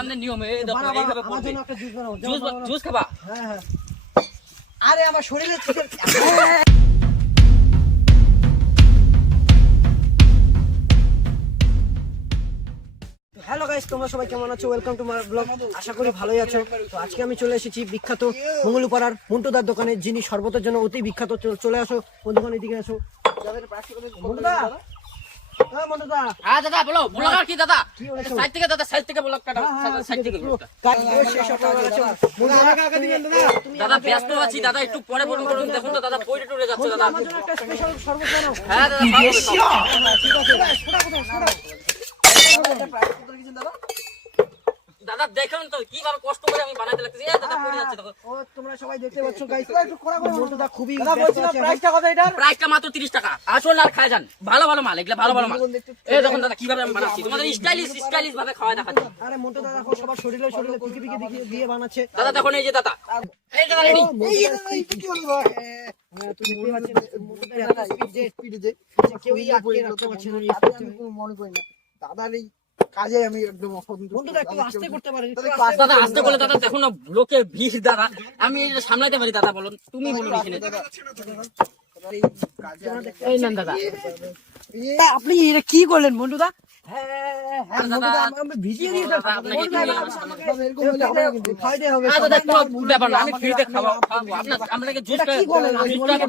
আমাদের নিয়ম এই দেখো এইভাবে পড়বে জুস খাবা হ্যাঁ হ্যাঁ আরে আমার শরীরে হ্যালো গাইস, তোমরা সবাই কেমন আছো? Welcome to my blog. আশা করি ভালোই আছো। তো আজকে আমি চলে এসেছি বিখ্যাত মঙ্গলপাড়ার মন্টুদার দোকানে, যিনি শরবতের জন্য অতি বিখ্যাত। চলে আসো বন্ধুগণ, এদিকে আসো। মন্টুদা, হ্যাঁ মন্টুদা। হ্যাঁ দাদা বলো, ব্লগ আর কি দাদা? সাইড থেকে ব্লগ কাটা, সাইড থেকে দাদা ব্যস্ত আছি দাদা, একটু পরে বলুন। দেখুন তো দাদা পয়টা টুরে যাচ্ছে দাদা। আমার জন্য একটা স্পেশাল শরবত বানাও। হ্যাঁ দাদা ঠিক আছে। দাদা দেখুন তো কিভাবে কষ্ট করে আমি বানাইতে লাগতেছি। দাদা পড়ে যাচ্ছে দেখো। ও তোমরা সবাই দেখতে পাচ্ছ গাইস, মন্টুদা খুবই প্রাইসটা কত এটা? প্রাইসটা মাত্র 30 টাকা। আসল আর খায় যান, ভালো ভালো মাল, এগুলা ভালো ভালো মাল। এই দেখুন দাদা কিভাবে আমি বানাচ্ছি, তোমাদের স্টাইলিশ ভাবে খাওয়া দেখাচ্ছি। আরে মন্টুদা দেখো সবার শরীরে পিকে পিকে দিয়ে বানাচ্ছে। দাদা দেখুন এই যে দাদা, এই দাদা রেডি। এই কি বলবো? হ্যাঁ তুমি দেখতে পাচ্ছেন মন্টুদা এত স্পিড যে কেউই আটকে রাখতে পারছে না। আমি কোনো মনে করি না দাদার এই কাজে আমি একদম অসন্তুষ্ট। মন্টুদা একটু আস্তে করতে পারেন। দাদা আসতে বলে দাদা দেখুন না লোকে ভিড় দাদা, আমি এটা সামলাইতে পারি দাদা। বলুন তুমি বলুন এখানে এই কাজে আমি এই নেন দাদা। আপনি এটা কি করলেন মন্টুদা? হ্যাঁ আর দাদা, আমি ভিজিয়ে দিয়েছি আপনাকে এরকম হলে হবে না কিন্তু। খাইতে হবে। আর দাদা কোনো ব্যাপার না, আমি ফ্রিতে খাওয়াবো আপনাকে জুসটা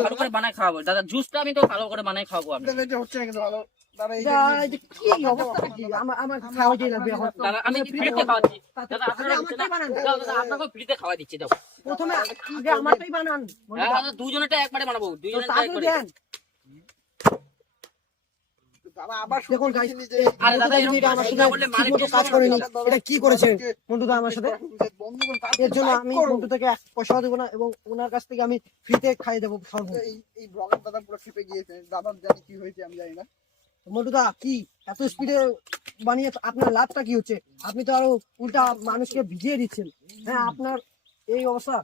ভালো করে বানাই খাওয়াবো দাদা। জুসটা আমি তো ভালো করে বানাই খাওয়াবো আপনি। এটা হচ্ছে না কিন্তু ভালো দাদা। এই এটা কি অবস্থা কি? আমার খাওয়াইতে লাগবে এখন। দাদা আমি ফ্রিতে খাওয়াচ্ছি দাদা, আগে আমারটাই বানান। দাদা আপনাকে ফ্রিতে খাওয়া দিচ্ছি দাও। প্রথমে আগে আমারটাই বানান। হ্যাঁ দাদা দুজনেরটা একবারে বানাবো, দুজনেরটা তাড়াতাড়ি একবারে। দেন। দাদা আবার দেখুন গাইস, আরে দাদা মন্টুদা এরকম আমার সাথে না বললে মানে ঠিকমতো কাজ করেনি। এটা কি করেছে মন্টুদা আমার সাথে? বন্ধু এর জন্য আমি মন্টু থেকে 1 পয়সা দেবো না, এবং ওনার কাছ থেকে আমি ফ্রিতে খাইয়ে দেবো সর্বত। এই ব্লগার দাদা পুরো খেপে গিয়েছে। দাদার জানি কি হয়েছে আমি জানি না। মন্টুদা কি এত স্পিডে বানিয়ে আপনার লাভটা কি হচ্ছে? আপনি তো আরো উল্টা মানুষকে ভিজিয়ে দিচ্ছেন। হ্যাঁ আপনার এই অবস্থা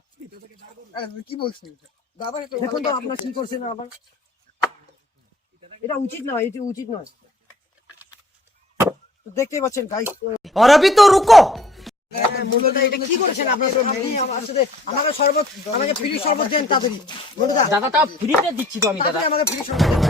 আরে তুই কি বলছিস দাদা? একটু দেখুন তো আপনার কি করছেন আবার। এটা উচিত নয়, এটি উচিত নয়। তো দেখতেই পাচ্ছেন গাইস। और अभी तो रुको। মন্টুদা এটা কি করেছেন আপনার? আপনি আমার সাথে আমাকে শরবত, আমাকে ফ্রি শরবত দেন তাড়াতাড়ি। মন্টুদা দাদা তাও ফ্রিতে দিচ্ছি তো আমি দাদা। তাড়াতাড়ি আমাকে ফ্রি শরবত দেন।